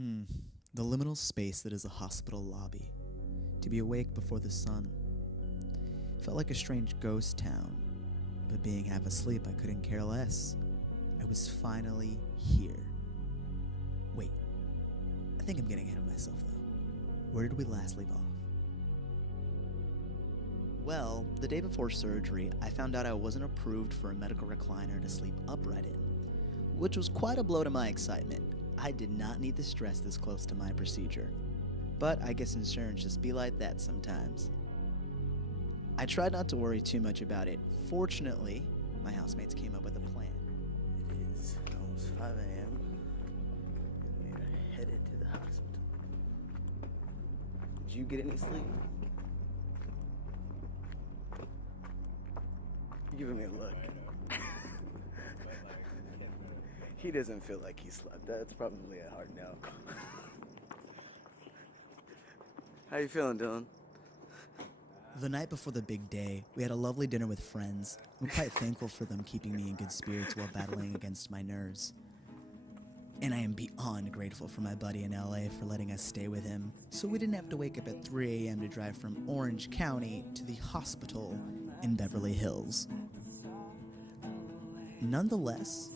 Mm, the liminal space that is a hospital lobby. To be awake before the sun. Felt like a strange ghost town, but being half asleep, I couldn't care less. I was finally here. Wait, I think I'm getting ahead of myself though. Where did we last leave off? Well, the day before surgery, I found out I wasn't approved for a medical recliner to sleep upright in, which was quite a blow to my excitement. I did not need the stress this close to my procedure. But I guess insurance just be like that sometimes. I tried not to worry too much about it. Fortunately, my housemates came up with a plan. It is almost 5 a.m. We are headed to the hospital. Did you get any sleep? You're giving me a look. He doesn't feel like he slept. That's probably a hard no. How you feeling, Dylan? The night before the big day, we had a lovely dinner with friends. I'm quite thankful for them keeping me in good spirits while battling against my nerves. And I am beyond grateful for my buddy in LA for letting us stay with him, so we didn't have to wake up at 3 a.m. to drive from Orange County to the hospital in Beverly Hills. Nonetheless,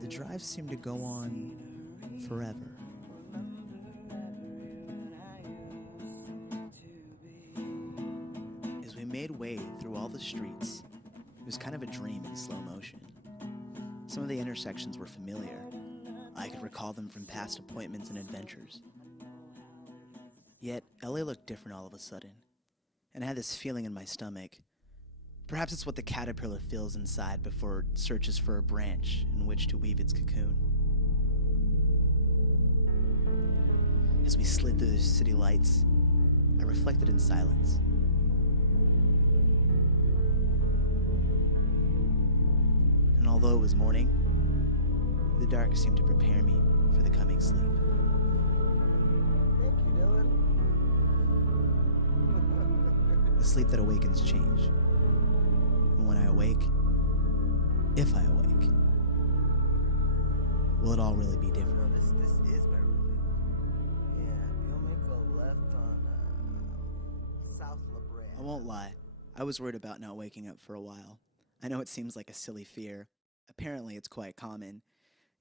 the drive seemed to go on forever. As we made way through all the streets, it was kind of a dream in slow motion. Some of the intersections were familiar. I could recall them from past appointments and adventures. Yet, LA looked different all of a sudden, and I had this feeling in my stomach. Perhaps it's what the caterpillar feels inside before it searches for a branch in which to weave its cocoon. As we slid through the city lights, I reflected in silence. And although it was morning, the dark seemed to prepare me for the coming sleep. Thank you, Dylan. The sleep that awakens change. And when I awake, if I awake, will it all really be different? No, this is Beverly. Yeah, you'll make a left on South La Brea. I won't lie, I was worried about not waking up for a while. I know it seems like a silly fear. Apparently it's quite common,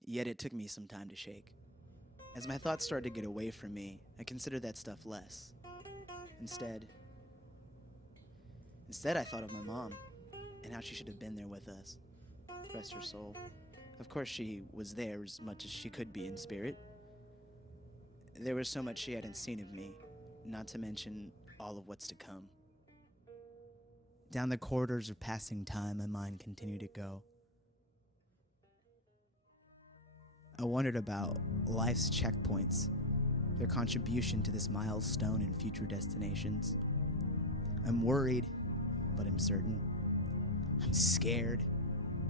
yet it took me some time to shake. As my thoughts started to get away from me, I considered that stuff less. Instead, I thought of my mom, and how she should have been there with us. Rest her soul. Of course she was there as much as she could be in spirit. There was so much she hadn't seen of me, not to mention all of what's to come. Down the corridors of passing time, my mind continued to go. I wondered about life's checkpoints, their contribution to this milestone and future destinations. I'm worried, but I'm certain. I'm scared,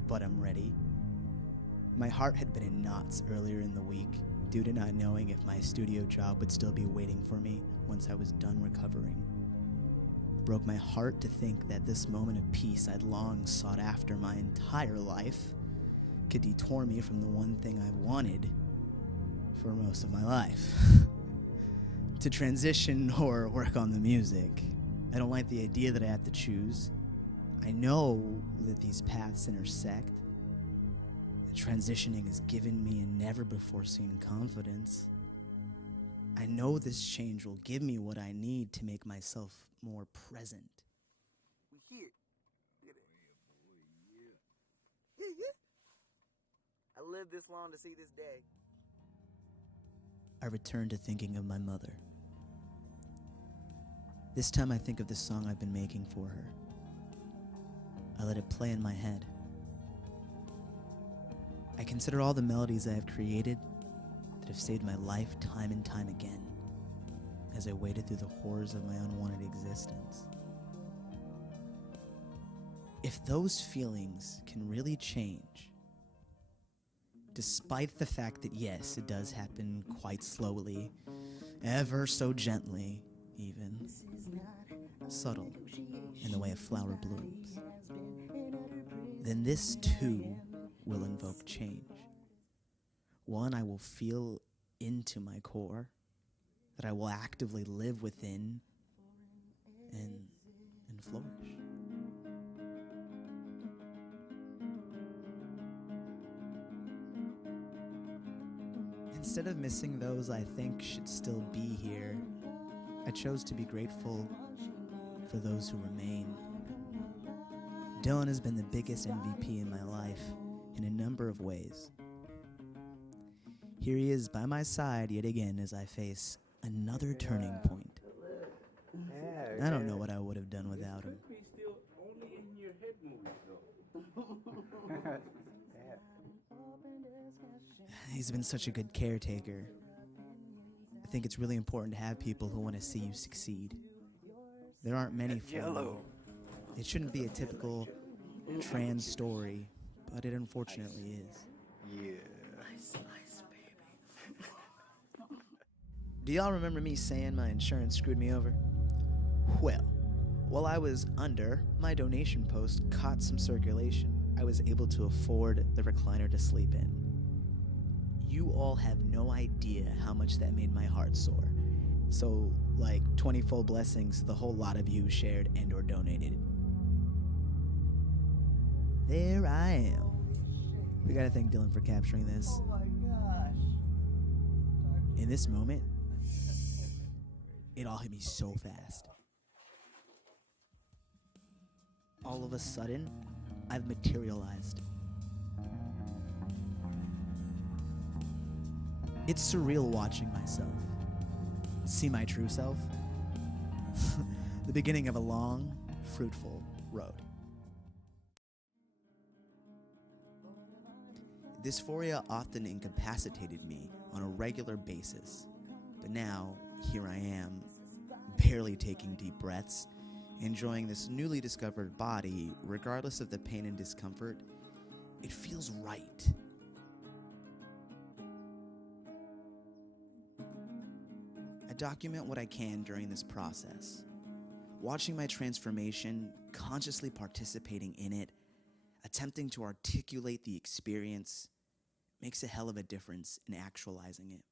but I'm ready. My heart had been in knots earlier in the week due to not knowing if my studio job would still be waiting for me once I was done recovering. It broke my heart to think that this moment of peace I'd long sought after my entire life could detour me from the one thing I wanted for most of my life. To transition or work on the music. I don't like the idea that I have to choose. I know that these paths intersect. The transitioning has given me a never-before-seen confidence. I know this change will give me what I need to make myself more present. We here. Look at it. Yeah. I lived this long to see this day. I return to thinking of my mother. This time I think of the song I've been making for her. I let it play in my head. I consider all the melodies I have created that have saved my life time and time again as I waded through the horrors of my unwanted existence. If those feelings can really change, despite the fact that yes, it does happen quite slowly, ever so gently, even, subtle in the way a flower blooms, then this too will invoke change. One I will feel into my core, that I will actively live within and flourish. Instead of missing those I think should still be here, I chose to be grateful for those who remain. Dylan has been the biggest MVP in my life in a number of ways. Here he is by my side yet again as I face another turning point. I don't know what I would have done without him. Still only in your head movies, though. He's been such a good caretaker. I think it's really important to have people who want to see you succeed. There aren't many for me. It shouldn't be a typical trans story, but it unfortunately is. Yeah. Nice, baby. Do y'all remember me saying my insurance screwed me over? Well, while I was under, my donation post caught some circulation. I was able to afford the recliner to sleep in. You all have no idea how much that made my heart soar. So, 20-fold blessings to the whole lot of you who shared and or donated. There I am. We gotta thank Dylan for capturing this. Oh my gosh. In this moment, it all hit me so fast. All of a sudden, I've materialized. It's surreal watching myself. See my true self? The beginning of a long, fruitful road. Dysphoria often incapacitated me on a regular basis, but now, here I am, barely taking deep breaths, enjoying this newly discovered body, regardless of the pain and discomfort. It feels right. I document what I can during this process. Watching my transformation, consciously participating in it, attempting to articulate the experience, makes a hell of a difference in actualizing it.